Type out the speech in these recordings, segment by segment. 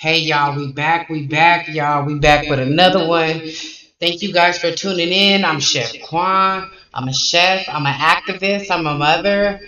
Hey y'all, y'all. We back with another one. Thank you guys for tuning in. I'm Chef Quan. I'm a chef. I'm an activist. I'm a mother.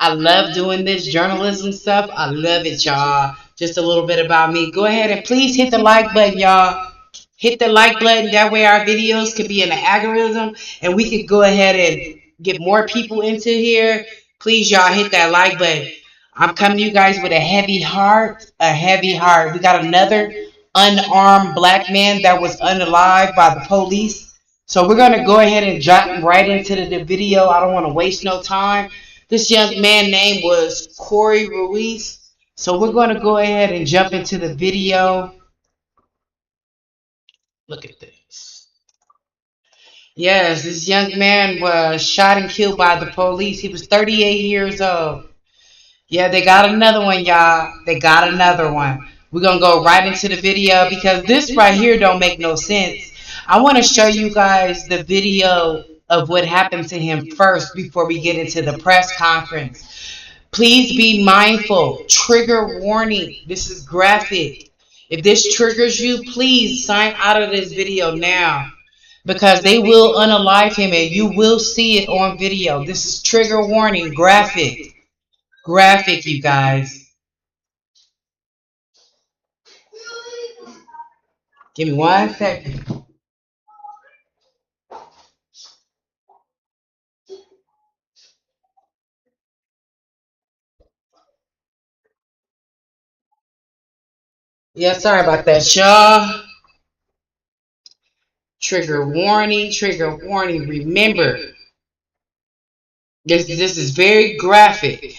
I love doing this journalism stuff. I love it, y'all. Just a little bit about me. Go ahead and please hit the like button, y'all. Hit the like button. That way our videos could be in the algorithm and we could go ahead and get more people into here. Please, y'all, hit that like button. I'm coming to you guys with a heavy heart. A heavy heart. We got another unarmed black man that was unalived by the police. So we're going to go ahead and jump right into the video. I don't want to waste no time. This young man name was Corey Ruiz. So we're going to go ahead and jump into the video. Look at this. Yes, this young man was shot and killed by the police. He was 38 years old. Yeah, they got another one, y'all. They got another one. We're going to go right into the video because this right here don't make no sense. I want to show you guys the video of what happened to him first before we get into the press conference. Please be mindful. Trigger warning. This is graphic. If this triggers you, please sign out of this video now because they will unalive him and you will see it on video. This is trigger warning, graphic. Graphic, you guys. Give me 1 second. Yeah, sorry about that, y'all. Trigger warning, trigger warning. Remember, this is very graphic.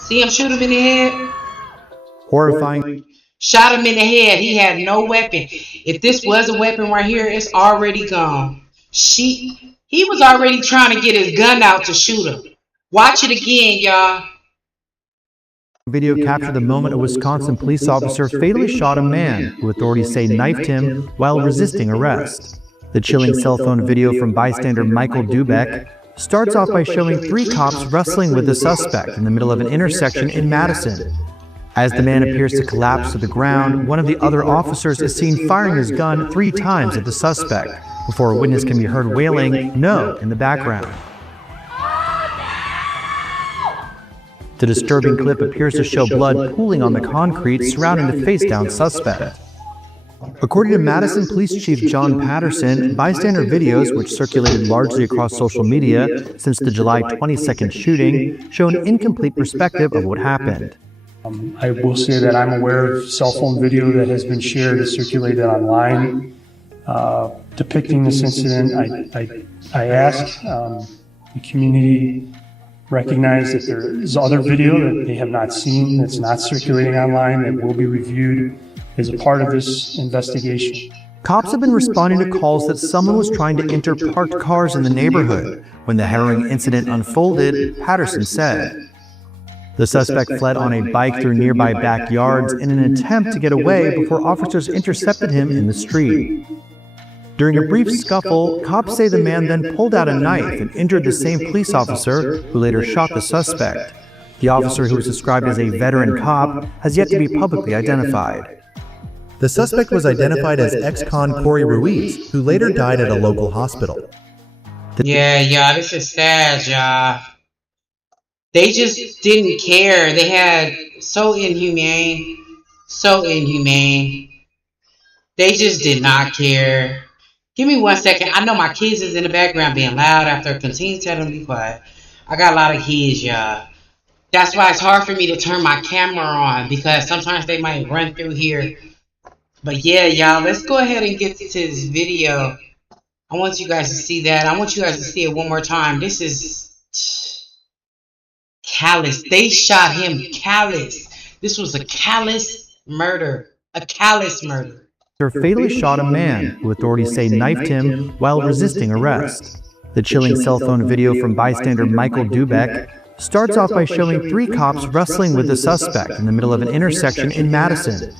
See him shoot him in the head? Horrifying. Shot him in the head. He had no weapon. If this was a weapon right here, it's already gone. He was already trying to get his gun out to shoot him. Watch it again, y'all. Video captured the moment a Wisconsin police officer fatally shot a man who authorities say knifed him while resisting arrest. The chilling cell phone video from bystander Michael Dubeck starts off by showing 3 cops wrestling with the suspect in the middle of an intersection in Madison. As the man appears to collapse to the ground, one of the other officers is seen firing his gun 3 times at the suspect, before a witness can be heard wailing "no" in the background. The disturbing clip appears to show blood pooling on the concrete surrounding the face-down suspect. According to Madison Police Chief John Patterson, bystander videos, which circulated largely across social media since the July 22nd shooting, show an incomplete perspective of what happened. I will say that I'm aware of cell phone video that has been shared and circulated online depicting this incident. I ask the community recognize that there is other video that they have not seen that's not circulating online that will be reviewed as a part of this investigation. Cops have been responding to calls that someone was trying to enter parked cars in the neighborhood when the harrowing incident unfolded, Patterson said. The suspect fled on a bike through nearby backyards in an attempt to get away before officers intercepted him in the street. During a brief scuffle, cops say the man then pulled out a knife and injured the same police officer who later shot the suspect. The officer, who was described as a veteran cop, has yet to be publicly identified. The suspect was identified as ex-con Corey Ruiz, who later died at a local hospital. Yeah, this is sad, y'all. They just didn't care. They had so inhumane. They just did not care. Give me 1 second. I know my kids is in the background being loud after continue telling them to be quiet. I got a lot of kids, y'all. That's why it's hard for me to turn my camera on because sometimes they might run through here. But yeah, y'all, let's go ahead and get to this video. I want you guys to see that. I want you guys to see it one more time. This is callous. They shot him callous. This was a callous murder. A callous murder. Fatally shot a man who authorities say knifed him while resisting arrest. The chilling cell phone video from bystander Michael Dubeck starts off by showing 3 cops wrestling with the suspect in the middle of an intersection in Madison.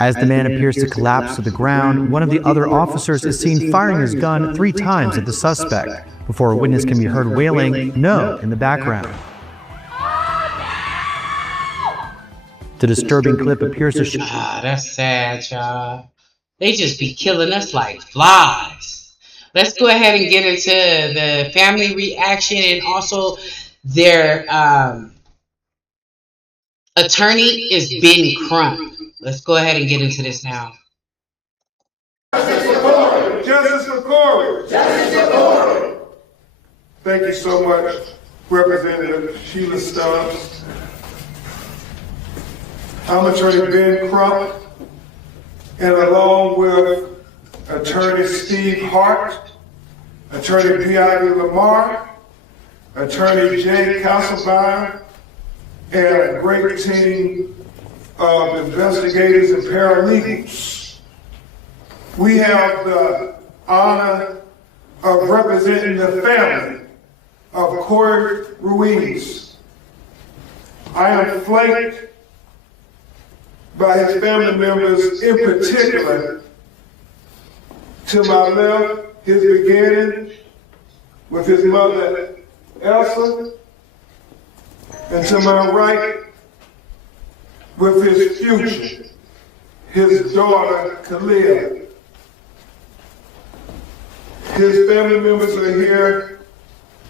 As the man appears to collapse to the ground, one of the other officers is seen firing his gun 3 times at the suspect, before a witness can be heard wailing, "No," in the background. The disturbing clip appears to show... That's sad, y'all. They just be killing us like flies. Let's go ahead and get into the family reaction and also their attorney is Ben Criump. Let's go ahead and get into this now. Justice for Corey. Justice for Corey. Justice for Corey. Thank you so much, Representative Sheila Stubbs. I'm Attorney Ben Criump, and along with Attorney Steve Hart, Attorney P.I.D. Lamar, Attorney Jay Castlebein, and a great team of investigators and paralegals, we have the honor of representing the family of Corey Ruiz. I am flanked by his family members, in particular. To my left, his beginning with his mother, Elsa, and to my right, with his future, his daughter, Khalil. His family members are here,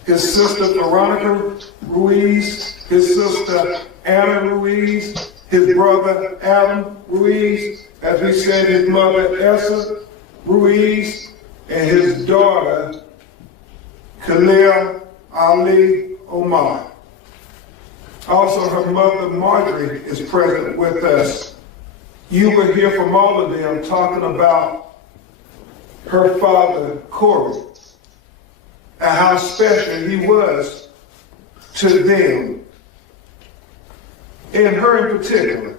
his sister, Veronica Ruiz, his sister, Anna Ruiz, his brother, Adam Ruiz, as we said, his mother, Elsa Ruiz, and his daughter, Khalil Ali Omar. Also, her mother, Marjorie, is present with us. You will hear from all of them talking about her father, Corey, and how special he was to them, and her in particular.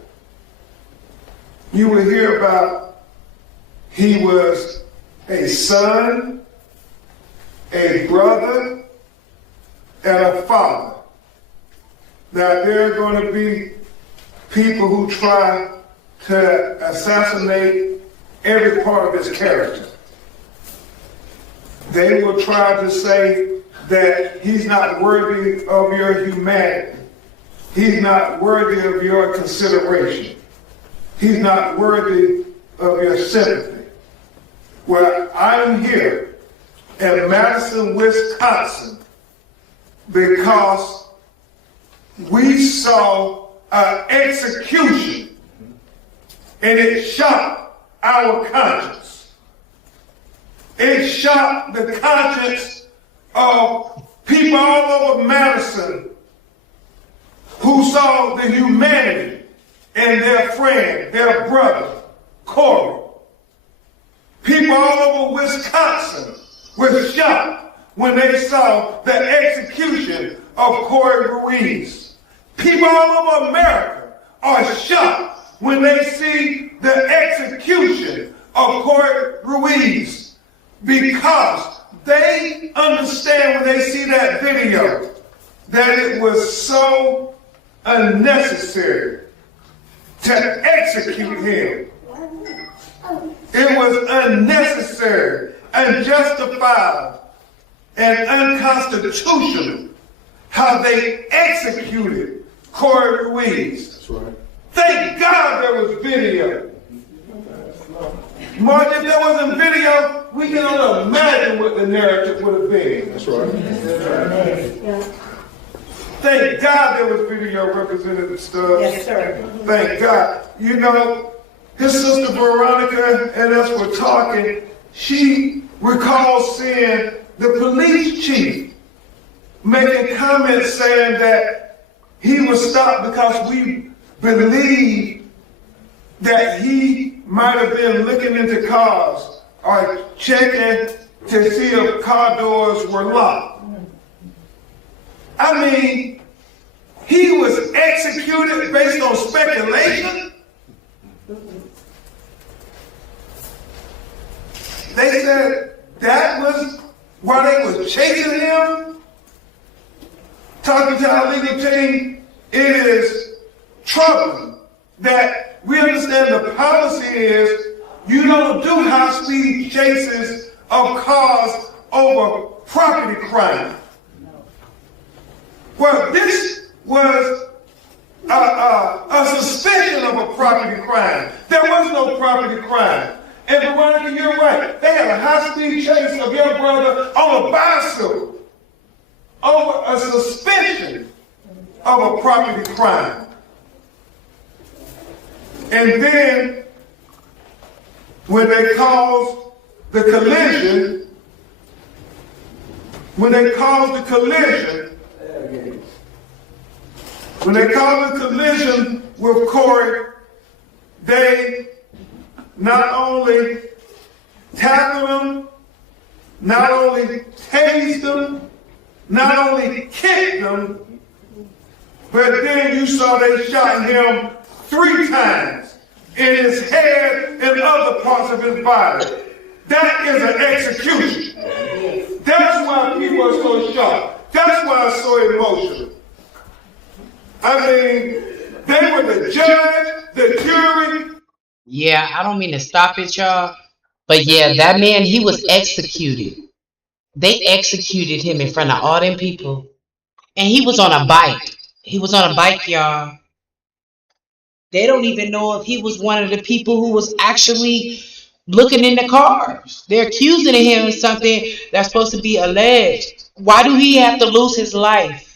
You will hear about he was a son, a brother, and a father. Now, there are going to be people who try to assassinate every part of his character. They will try to say that he's not worthy of your humanity. He's not worthy of your consideration. He's not worthy of your sympathy. Well, I'm here in Madison, Wisconsin, because we saw an execution, and it shocked our conscience. It shocked the conscience of people all over Madison who saw the humanity in their friend, their brother, Corey. People all over Wisconsin were shocked when they saw the execution of Corey Ruiz. People all over America are shocked when they see the execution of Corey Ruiz, because they understand when they see that video that it was so unnecessary to execute him. It was unnecessary, unjustified, and unconstitutional how they executed Corey Ruiz. That's right. Thank God there was video. Mark, if there wasn't video, we can only imagine what the narrative would have been. That's right. Thank God there was video, Representative Stubbs. Yes, sir. Thank God. You know, his sister Veronica and us were talking. She recalls seeing the police chief making comments saying that he was stopped because we believe that he might have been looking into cars or checking to see if car doors were locked. I mean, he was executed based on speculation. They said that was why they was chasing him. Talking to our legal team, it is troubling that we understand the policy is you don't do high-speed chases of cars over property crime. Well, this was a suspicion of a property crime. There was no property crime. And Veronica, you're right. They had a high-speed chase of your brother on a bicycle over a suspicion of a property crime. And then, when they caused the collision, with Corey, they not only tackled him, not only tased him, not only kicked him, but then you saw they shot him 3 times in his head and other parts of his body. That is an execution. That's why people are so shocked. That's why it's so emotional. I mean, they were the judge, the jury. Yeah, I don't mean to stop it, y'all. But yeah, that man, he was executed. They executed him in front of all them people. And he was on a bike. He was on a bike, y'all. They don't even know if he was one of the people who was actually looking in the cars. They're accusing him of something that's supposed to be alleged. Why do he have to lose his life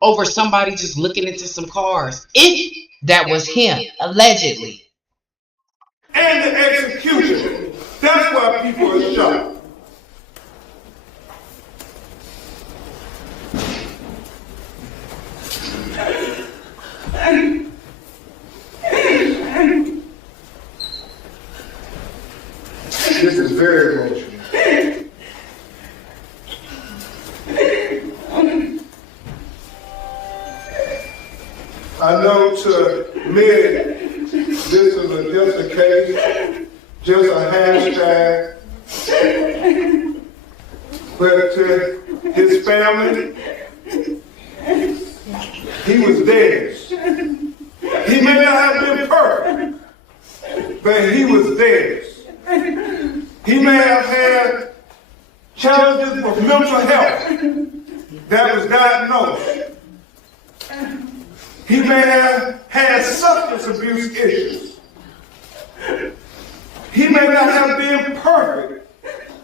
over somebody just looking into some cars? If that was him, allegedly. And the execution. That's why people are shocked. This is very emotional. I know to many, this is just a case, just a hashtag, but to his family, he was theirs. He may not have been perfect, but he was theirs. He may have had challenges with mental health that was diagnosed. He may have had substance abuse issues. He may not have been perfect,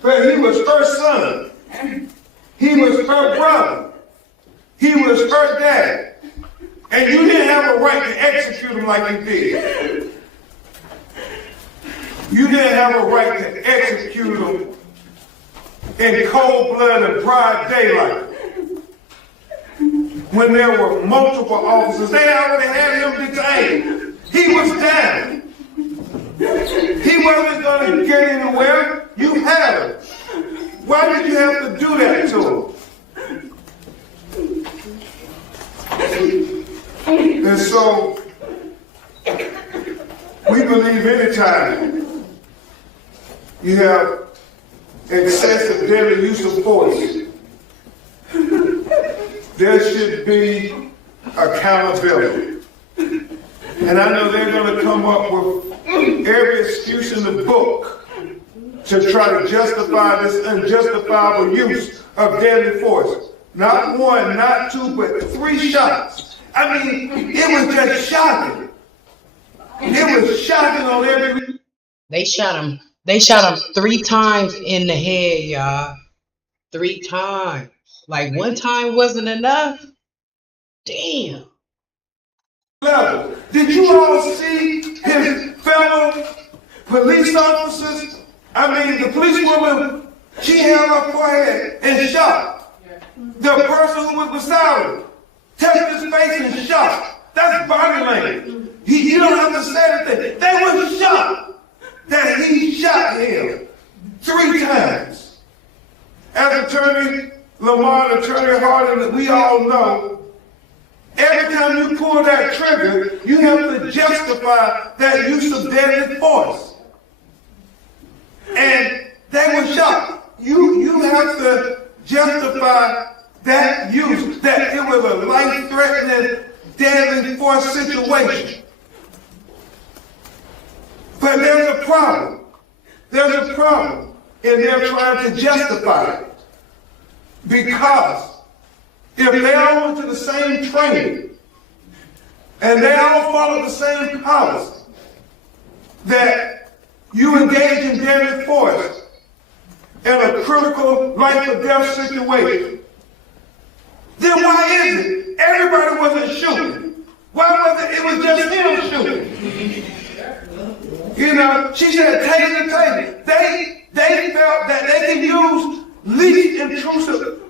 but he was her son. He was her brother. He was her dad. And you didn't have a right to execute him like you did. You didn't have a right to execute him in cold blood and broad daylight. When there were multiple officers, they already had him detained. He was down. He wasn't going to get anywhere. You had him. Why did you have to do that to him? And so, we believe anytime you have excessive deadly use of force, there should be accountability. And I know they're going to come up with every excuse in the book to try to justify this unjustifiable use of deadly force. Not 1, not 2, but 3 shots. I mean, it was just shocking. It was shocking on every... They shot him 3 times in the head, y'all. 3 times. Like 1 time wasn't enough. Damn. level. Did you all see his fellow police officers? I mean, the policewoman, she held her forehead and shot. The person who was beside her touched his face and shot. That's body language. You don't have to say anything. They were shocked that he shot him 3 times. As Attorney Lamar and Attorney Hardin, we all know, every time you pull that trigger, you have to justify that use of deadly force. And they were shocked. You have to justify that use, that it was a life-threatening deadly force situation. But there's a problem. There's a problem, and they're trying to justify it. Because if they all went to the same training, and they all followed the same policy, that you engage in deadly force in a critical life or death situation, then why is it everybody wasn't shooting? Why was it was just him shooting? You know, she said, take the table. They felt that they could use least intrusive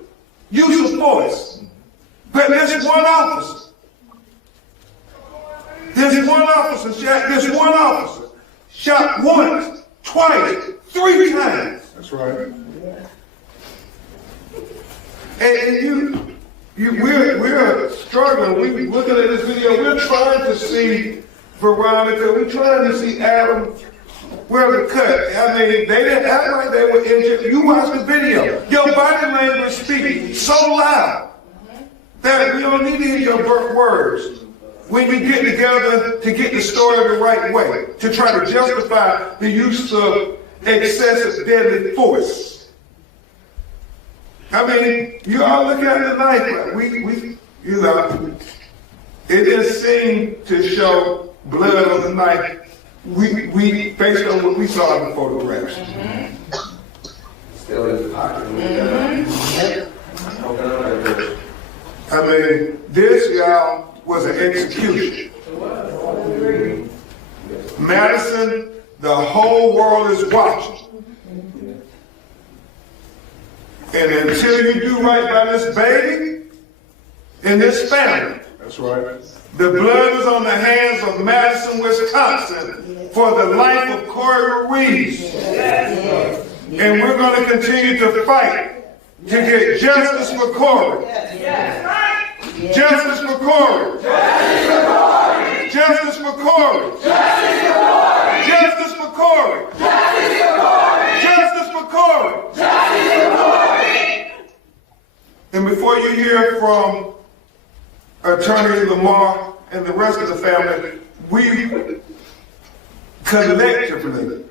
use of force. But there's one officer. This one officer shot once, twice, 3 times. That's right. And we're struggling. We're looking at this video. We're trying to see Veronica. We're trying to see Adam. Where the cut? I mean, they didn't act like they were injured. You watch the video. Your body language speaks so loud that we don't need to hear your words when you get together to get the story the right way, to try to justify the use of excessive deadly force. I mean, you all look at the knife. You know, it just seemed to show blood on the knife. We based on what we saw in the photographs. Still in the pocket. I mean, this, y'all, was an execution. Madison, the whole world is watching. And until you do right by this baby and this family, That's right. the blood is on the hands of Madison, Wisconsin for the life of Corey Ruiz. And we're going to continue to fight to get justice for Corey. Justice for Corey. Justice for Corey. Justice for Corey. Justice for Corey. And before you hear from Attorney Lamar and the rest of the family, we collectively,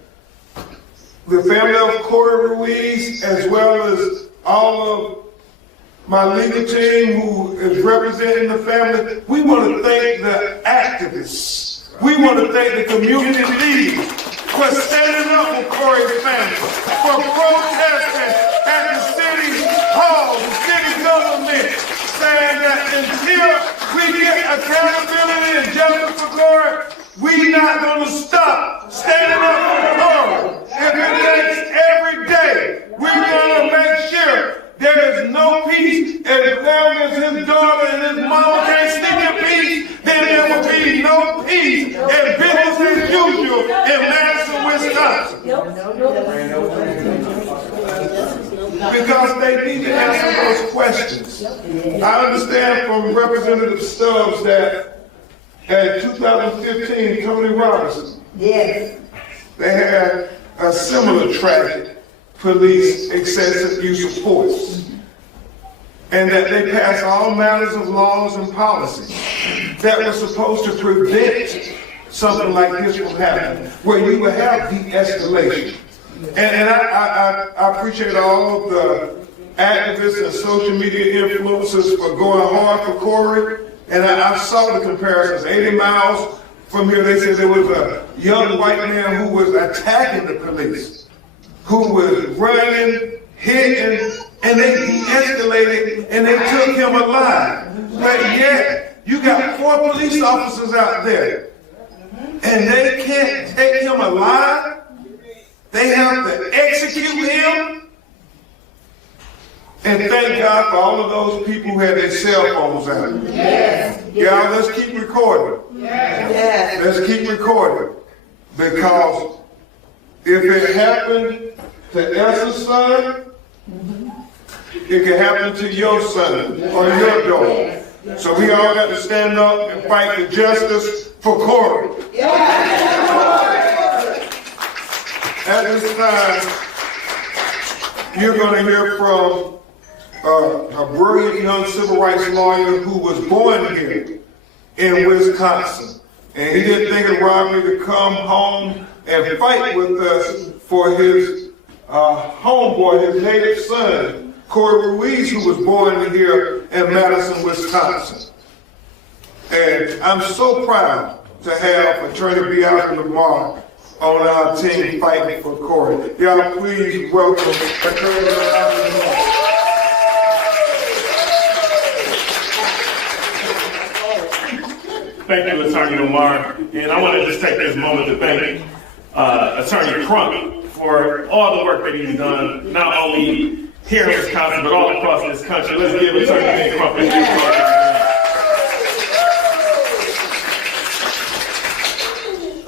the family of Corey Ruiz, as well as all of my legal team who is representing the family, we want to thank the activists. We want to thank the community leaders for standing up for Corey's family, for protesting at the city hall, the city government, saying that until we get accountability and justice for Corey, we're not going to stop standing up for Corey. If it takes every day, we're going to make sure there is no peace. As long as his daughter and his mama can't sleep in peace, then there will be no peace and business as usual in Madison, Wisconsin. Because they need to answer those questions. I understand from Representative Stubbs that in 2015, Tony Robinson, they had a similar tragedy. Police excessive use of force, and that they pass all matters of laws and policies that were supposed to prevent something like this from happening, where you would have de-escalation. And I appreciate all of the activists and social media influencers for going hard for Corey, and I saw the comparisons. 80 miles from here, they said there was a young white man who was attacking the police, who was running, hitting, and they de-escalated, and they took him alive. But yet, you got 4 police officers out there, and they can't take him alive. They have to execute him. And thank God for all of those people who had their cell phones out. Yes. Y'all, let's keep recording. Yes. Let's keep recording. Because if it happened to Esther's son, it can happen to your son or your daughter. So we all got to stand up and fight for justice for Corey. At this time, you're going to hear from a brilliant young civil rights lawyer who was born here in Wisconsin. And he didn't think it robbery to come home and fight with us for his homeboy, his native son, Corey Ruiz, who was born here in Madison, Wisconsin. And I'm so proud to have Attorney Bianca Lamar on our team fighting for Corey. Y'all please welcome Attorney Bianca Lamar. Thank you, Attorney Lamar. And I want to just take this moment to thank Attorney Criump for all the work that he's done, not only here in Wisconsin, but all across this country. Let's give Attorney Criump a huge applause.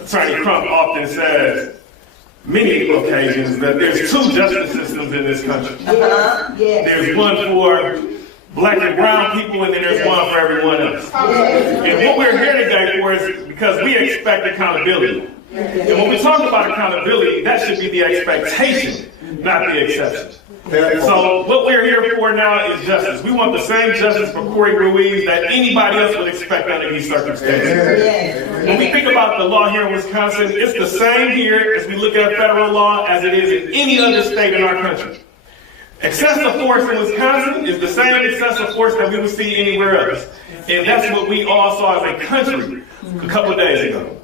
Attorney Criump often says, many occasions, that there's two justice systems in this country. There's one for Black and brown people, and then there's one for everyone else. And what we're here today for is because we expect accountability. And when we talk about accountability, that should be the expectation, not the exception. So what we're here for now is justice. We want the same justice for Corey Ruiz that anybody else would expect under these circumstances. When we think about the law here in Wisconsin, it's the same here as we look at federal law as it is in any other state in our country. Excessive force in Wisconsin is the same excessive force that we would see anywhere else. And that's what we all saw as a country a couple of days ago.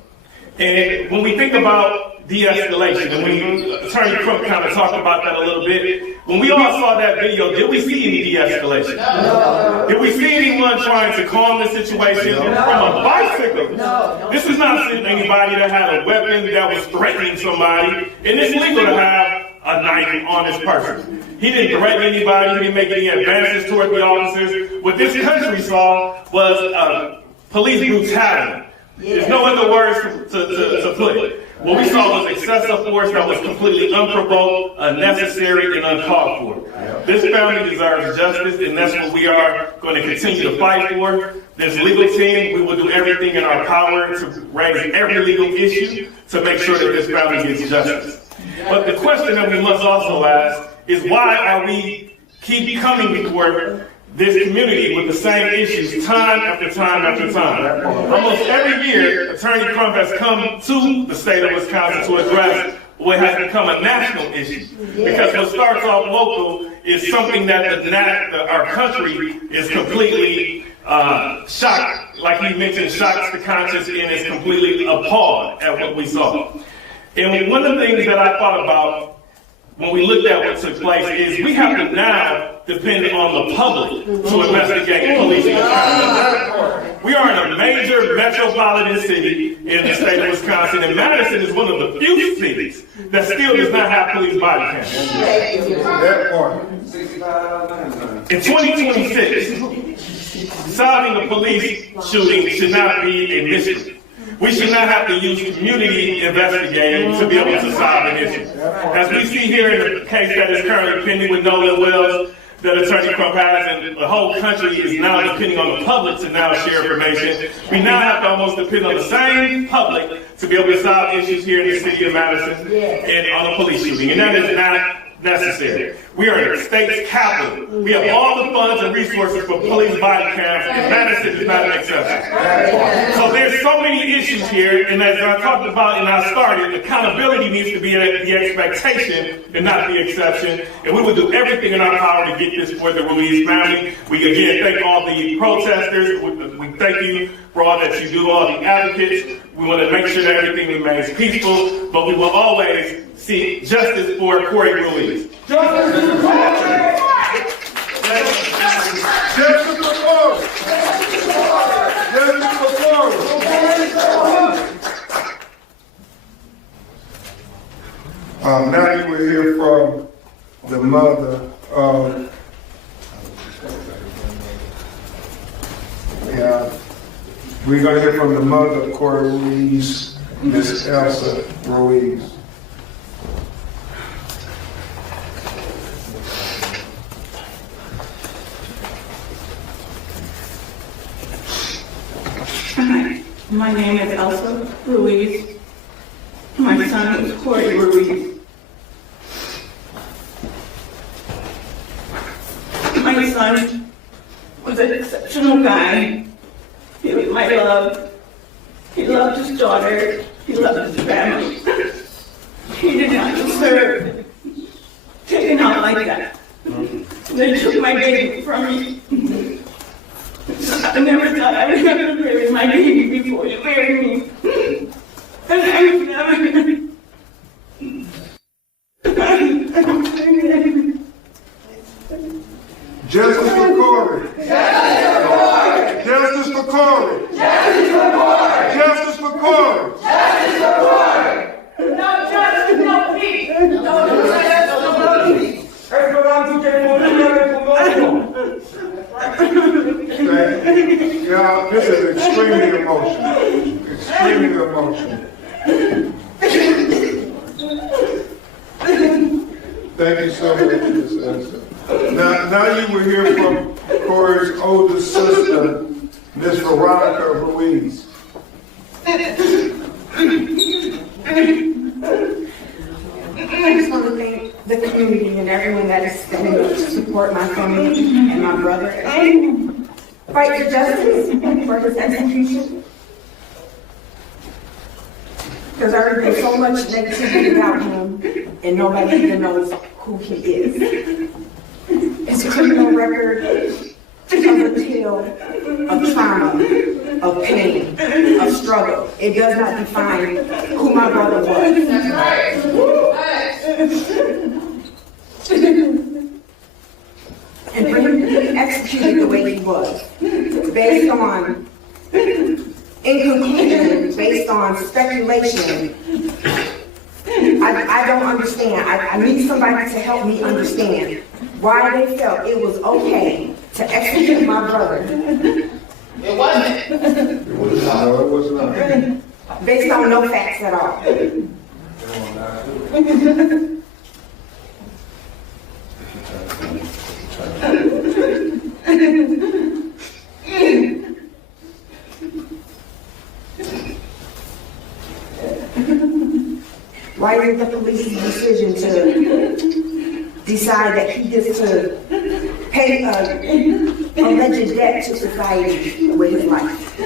And when we think about de-escalation, and when Attorney Criump kind of talked about that a little bit, when we all saw that video, did we see any de-escalation? No. Did we see anyone trying to calm the situation from a bicycle? No. This is not anybody that had a weapon that was threatening somebody, and it's legal to have a knife on this person. He didn't threaten anybody, he didn't make any advances toward the officers. What this country saw was police brutality. There's no other words to put it. What we saw was excessive force that was completely unprovoked, unnecessary, and uncalled for. This family deserves justice, and that's what we are going to continue to fight for. This legal team, we will do everything in our power to raise every legal issue to make sure that this family gets justice. But the question that we must also ask is, why are we keep coming before this community with the same issues time after time after time? Almost every year, Attorney Criump has come to the state of Wisconsin to address what has become a national issue. Because what starts off local is something that our country is completely shocked, like he mentioned, shocks the conscience and is completely appalled at what we saw. And one of the things that I thought about when we looked at what took place is we have to now depend on the public to investigate policing. We are in a major metropolitan city in the state of Wisconsin, and Madison is one of the few cities that still does not have police body cams. In 2026, solving a police shooting should not be a mystery. We should not have to use community investigating to be able to solve an issue. As we see here in the case that is currently pending with Nolan Wells, that Attorney Criump has, and the whole country is now depending on the public to now share information. We now have to almost depend on the same public to be able to solve issues here in the city of Madison and on a police shooting. And that is not necessary. We are in the state's capital. We have all the funds and resources for police body cams, and Madison is not an exception. So there's so many issues here, and as I talked about and I started, accountability needs to be the expectation and not the exception. And we will do everything in our power to get this for the Ruiz family. We again thank all the protesters. We thank you for all that you do, all the advocates. We want to make sure that everything remains peaceful, but we will always seek justice for Corey Ruiz. Justice for Corey! Justice for Corey! Justice for Corey! Now you will hear from the mother of we're going to hear from the mother of Corey Ruiz, Miss Elsa Ruiz. Hi, my name is Elsa Ruiz. My son is Corey Ruiz. My son was an exceptional guy. He was my love. He loved his daughter. He loved his family. He did not deserve taken out like that. They took my baby from me. I never thought I would have to bury my baby before you buried me. And I would never. Justice for Corey. Justice for Corey. Justice for Corey. Justice for Corey. Justice for Corey. No justice, no peace. No justice, no peace. Yeah, this is extremely emotional. Extremely emotional. Thank you so much, Ms. Esther. Now you will hear from Corey's older sister, Ms. Veronica Ruiz. I just want to thank the community and everyone that is stepping up to support my family and my brother and fight for justice for his execution. There's already been so much negativity about him and nobody even knows who he is. His criminal record tells a tale of trauma, of pain, of struggle. It does not define who my brother was. That's right. And for him to be executed the way he was, based on, in conclusion, based on speculation, I don't understand. I need somebody to help me understand why they felt it was okay to execute my brother. It wasn't. No, it was not. Based on no facts at all. Why is the police's decision to decide that he gets to pay a alleged debt to society with his life?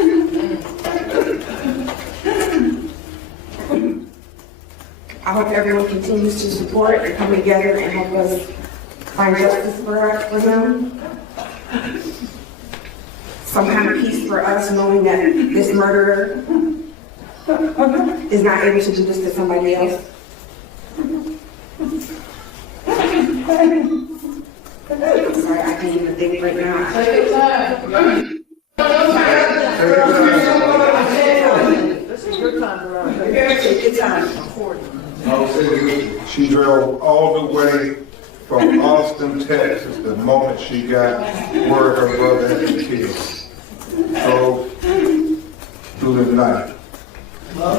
I hope everyone continues to support and come together and help us find justice for him. Some kind of peace for us knowing that this murderer is not able to do this to somebody else. Sorry, I can't even think right now. This is your time, Veronica. Take your time. She drove all the way from Austin, Texas, the moment she got word her brother had been killed. Drove through the night.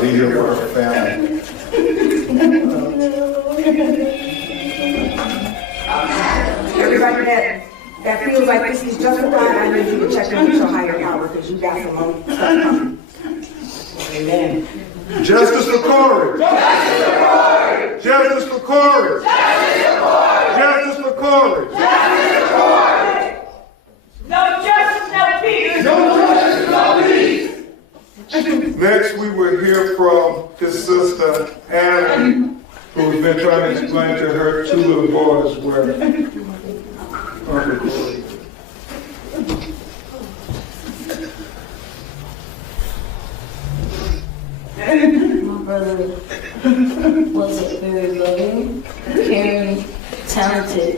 Be here for her family. Everybody that feels like this is justified, I need you to check in with your higher power because you got some more stuff coming. Amen. Justice for Corey. Justice for Corey. Justice for Corey. Justice for Corey. Justice for Corey. No justice, no peace. No justice, no peace. Next, we will hear from his sister, Anna, who's been trying to explain to her two little boys where Uncle Corey. My brother was a very loving, caring, talented,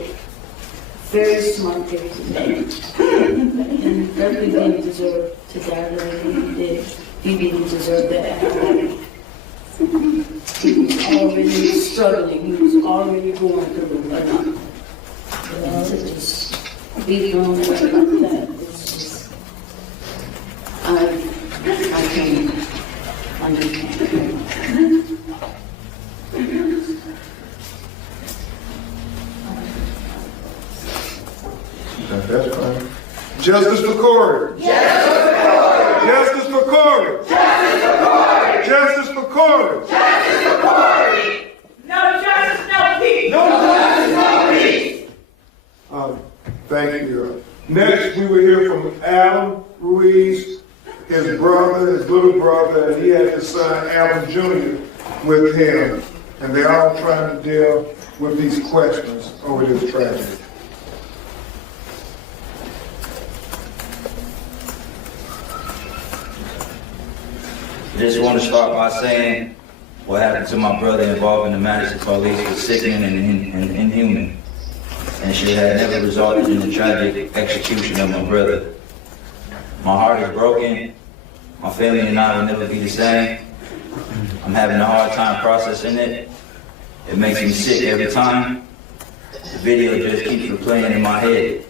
very smart kid today. And definitely didn't deserve to die the way he did. He didn't deserve that. He was already struggling. He was already going through enough. To just be thrown away like that, it's just, I can't understand. That's fine. Justice for Corey. Justice for Corey. Justice for Corey. Justice for Corey. Justice for Corey. No justice, no peace. No justice, no peace. Thank you. Next, we will hear from Adam Ruiz, his brother, his little brother, and he has his son Adam Jr. with him. And they're all trying to deal with these questions over this tragedy. I just want to start by saying what happened to my brother involved in the Madison police was sickening and inhuman, and should have never resulted in the tragic execution of my brother. My heart is broken. My family and I will never be the same. I'm having a hard time processing it. It makes me sick every time. The video just keeps replaying in my head.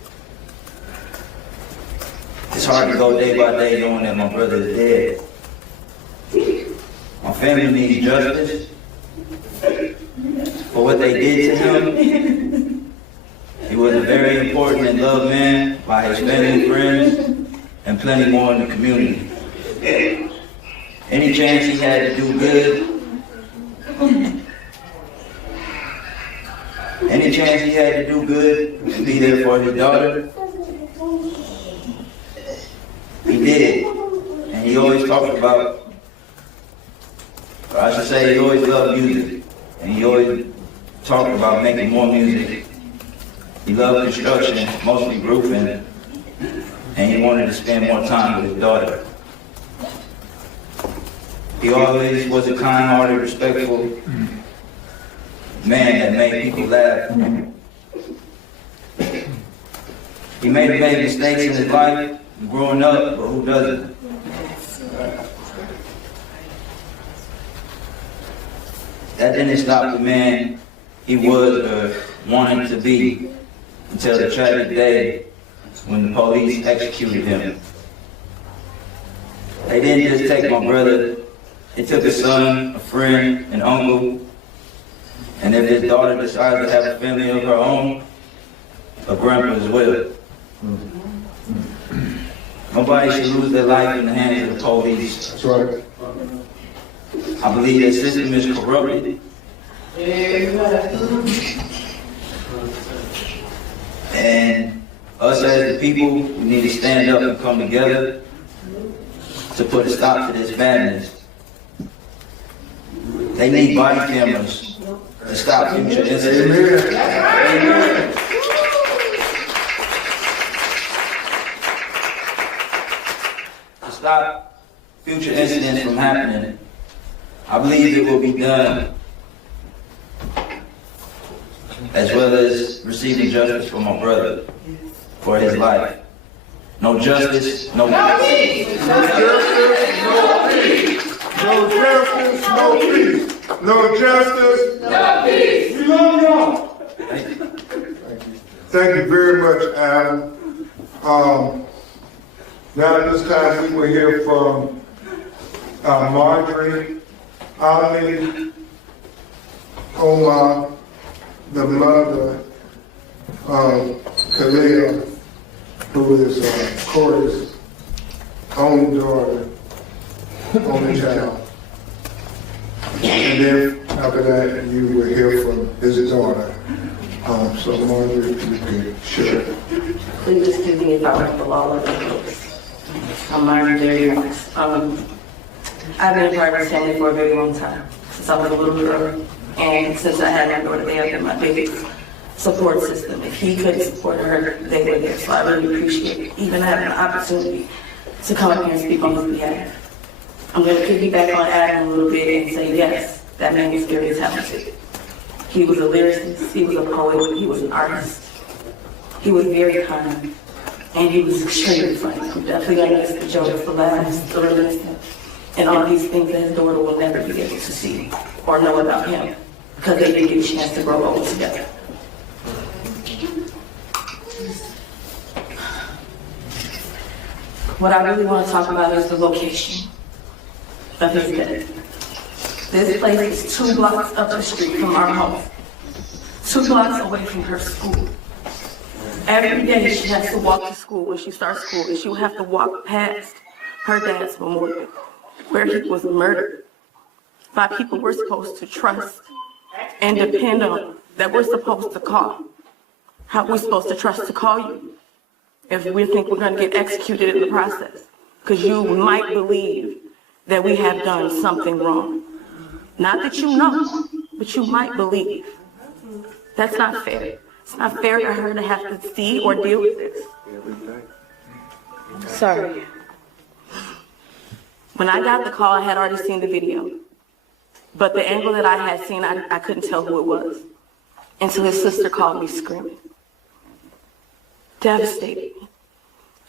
It's hard to go day by day knowing that my brother is dead. My family needs justice for what they did to him. He was a very important and loved man by his family and friends and plenty more in the community. Any chance he had to do good, and be there for his daughter, he did. And he always talked about, or I should say, he always loved music. And he always talked about making more music. He loved construction, mostly roofing, and he wanted to spend more time with his daughter. He always was a kind-hearted, respectful man that made people laugh. He may have made mistakes in his life growing up, but who doesn't? That didn't stop the man he was or wanted to be until the tragic day when the police executed him. They didn't just take my brother, they took his son, a friend, an uncle, and if his daughter decides to have a family of her own, a grandpa as well. Nobody should lose their life in the hands of the police. That's right. I believe that system is corrupted. And us as the people, we need to stand up and come together to put a stop to this madness. They need body cameras to stop future incidents. Amen. To stop future incidents from happening. I believe it will be done, as well as receiving justice for my brother, for his life. No justice, no peace. No justice, no peace. No justice, no peace. No justice, no peace. We love y'all. Thank you. Thank you very much, Adam. Now at this time we will hear from Marjorie Ali Omar, the mother of Khalil, who is Corey's own daughter, only child. And then after that, you will hear from his daughter. So Marjorie, if you could share. Please excuse me if I went the law of the books. I'm Marjorie Marks. I've been a part of this family for a very long time, since I was a little girl. And since I had my daughter, they have been my biggest support system. If he couldn't support her, they were there. So I really appreciate even having the opportunity to come up here and speak on his behalf. I'm going to piggyback on Adam a little bit and say, yes, that man is very talented. He was a lyricist, he was a poet, he was an artist. He was very kind, and he was extremely funny. I'm definitely going to miss the jokes, the laughs, the reminiscence, and all these things that his daughter will never be able to see or know about him, because they didn't get a chance to grow old together. What I really want to talk about is the location of his death. This place is 2 blocks up the street from our home, 2 blocks away from her school. Every day she has to walk to school when she starts school, and she will have to walk past her dad's memorial, where he was murdered by people we're supposed to trust and depend on, that we're supposed to call. How are we supposed to trust to call you if we think we're going to get executed in the process? because you might believe that we have done something wrong. Not that you know, but you might believe. That's not fair. It's not fair for her to have to see or deal with this. Sorry. When I got the call, I had already seen the video. But the angle that I had seen, I couldn't tell who it was until his sister called me screaming. Devastated.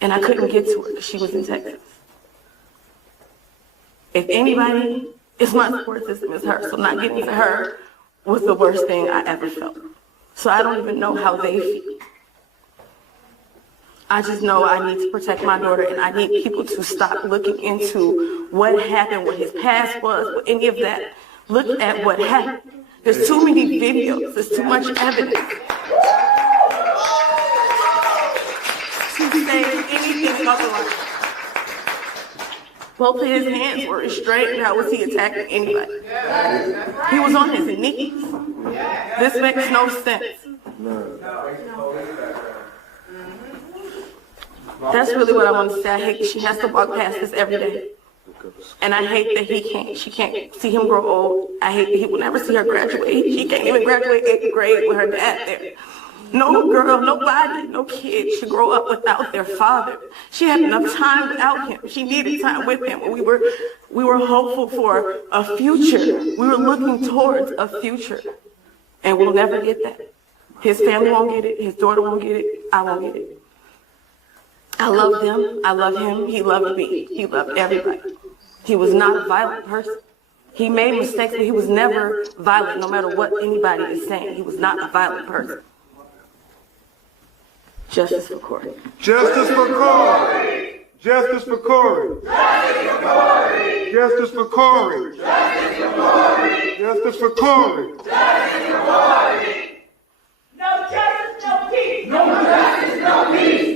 And I couldn't get to her because she was in Texas. If anybody, it's my support system is her. So not getting to her was the worst thing I ever felt. So I don't even know how they feel. I just know I need to protect my daughter, and I need people to stop looking into what happened, what his past was, what any of that. Look at what happened. There's too many videos. There's too much evidence to say anything otherwise. Both of his hands were restrained. How was he attacking anybody? He was on his knees. This makes no sense. That's really what I want to say. I hate that she has to walk past this every day. And I hate that she can't see him grow old. I hate that he will never see her graduate. She can't even graduate 8th grade with her dad there. No girl, nobody, no kid should grow up without their father. She had enough time without him. She needed time with him. We were hopeful for a future. We were looking towards a future. And we'll never get that. His family won't get it. His daughter won't get it. I won't get it. I love them. I love him. He loved me. He loved everybody. He was not a violent person. He made mistakes, but he was never violent, no matter what anybody is saying. He was not a violent person. Justice for Corey. Justice for Corey. Justice for Corey. Justice for Corey. Justice for Corey. No justice, no peace. No justice, no peace.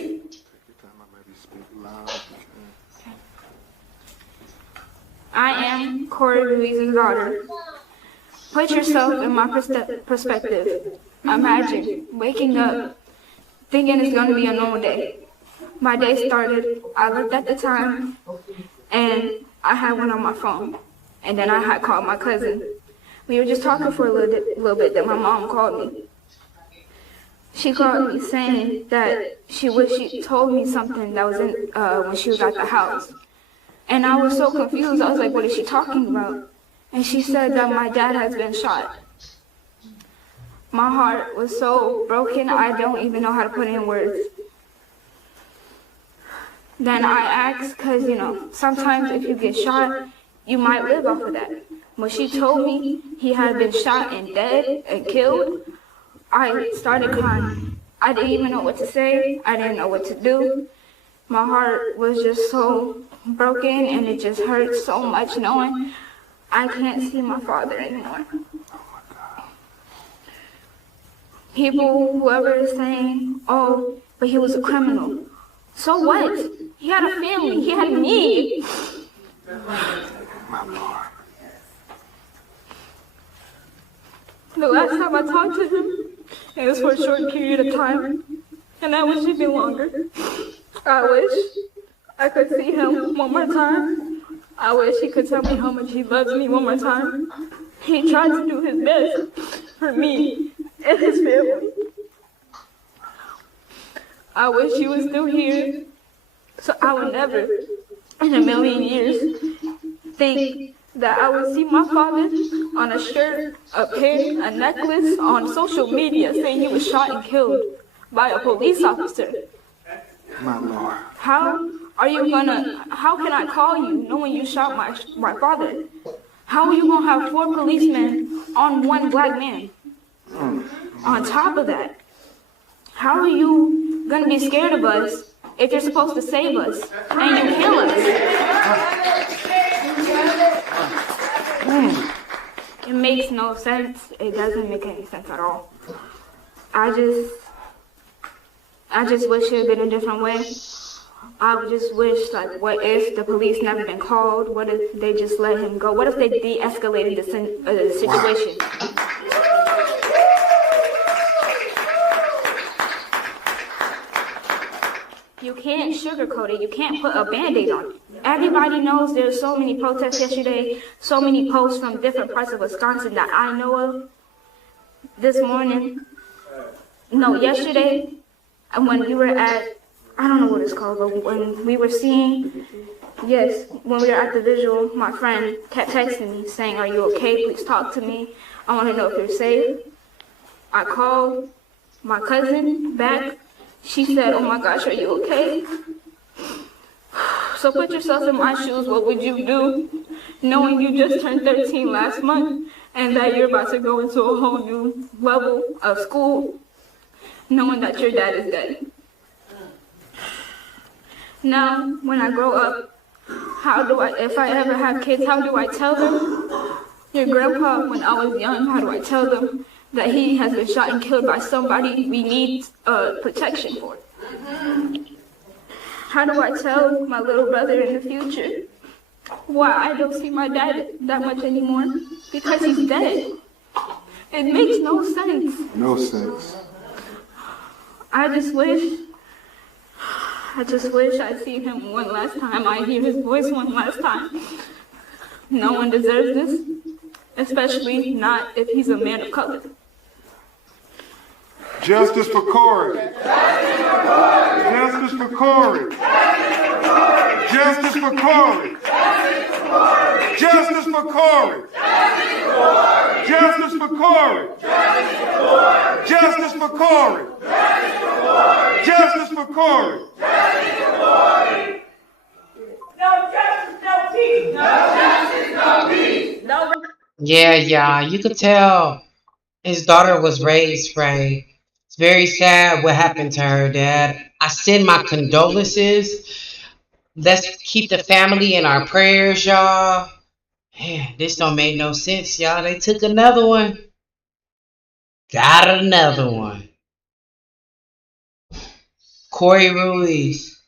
I am Corey Ruiz's daughter. Put yourself in my perspective. Imagine waking up thinking it's going to be a normal day. My day started, I looked at the time, and I had one on my phone. And then I had called my cousin. We were just talking for a little bit, then my mom called me. She called me saying that she wished she told me something that was in when she was at the house. And I was so confused. I was like, what is she talking about? And she said that my dad has been shot. My heart was so broken, I don't even know how to put it in words. Then I asked, because, sometimes if you get shot, you might live off of that. When she told me he had been shot and dead and killed, I started crying. I didn't even know what to say. I didn't know what to do. My heart was just so broken, and it just hurt so much knowing I can't see my father anymore. People, whoever is saying, oh, but he was a criminal. So what? He had a family. He had me. The last time I talked to him, it was for a short period of time, and I wish it'd been longer. I wish I could see him one more time. I wish he could tell me how much he loves me one more time. He tried to do his best for me and his family. I wish he was still here, so I would never, in a million years, think that I would see my father on a shirt, a pin, a necklace, on social media saying he was shot and killed by a police officer. My Lord. How can I call you knowing you shot my father? How are you gonna have 4 policemen on one black man? On top of that, how are you gonna be scared of us if you're supposed to save us and you kill us? It makes no sense. It doesn't make any sense at all. I just wish it had been a different way. I just wish, what if the police never been called? What if they just let him go? What if they de-escalated the situation? You can't sugarcoat it. You can't put a Band-Aid on it. Everybody knows there's so many protests yesterday, so many posts from different parts of Wisconsin that I know of. This morning, no, yesterday, when we were at, I don't know what it's called, but when we were seeing, yes, when we were at the visual, my friend kept texting me saying, "Are you okay? Please talk to me. I want to know if you're safe." I called my cousin back. She said, "Oh my gosh, are you okay?" So put yourself in my shoes. What would you do knowing you just turned 13 last month and that you're about to go into a whole new level of school, knowing that your dad is dead? Now, when I grow up, if I ever have kids, how do I tell them? Your grandpa, when I was young, how do I tell them that he has been shot and killed by somebody we need protection for? How do I tell my little brother in the future why I don't see my dad that much anymore? Because he's dead. It makes no sense. No sense. I just wish I see him one last time. I hear his voice one last time. No one deserves this, especially not if he's a man of color. Justice for Corey. Justice for Corey. Justice for Corey. Justice for Corey. Justice for Corey. Justice for Corey. Justice for Corey. No justice, no peace. No justice, no peace. No. Yeah, you could tell his daughter was raised right. It's very sad what happened to her, Dad. I send my condolences. Let's keep the family in our prayers, y'all. Man, this don't make no sense, y'all. They took another one. Got another one. Corey Ruiz.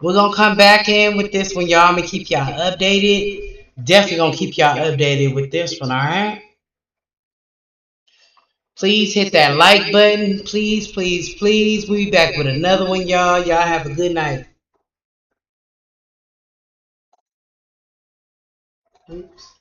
We're gonna come back in with this one, y'all. I'm gonna keep y'all updated. Definitely gonna keep y'all updated with this one, alright? Please hit that like button. Please, please, please. We'll be back with another one, y'all. Y'all have a good night. Oops.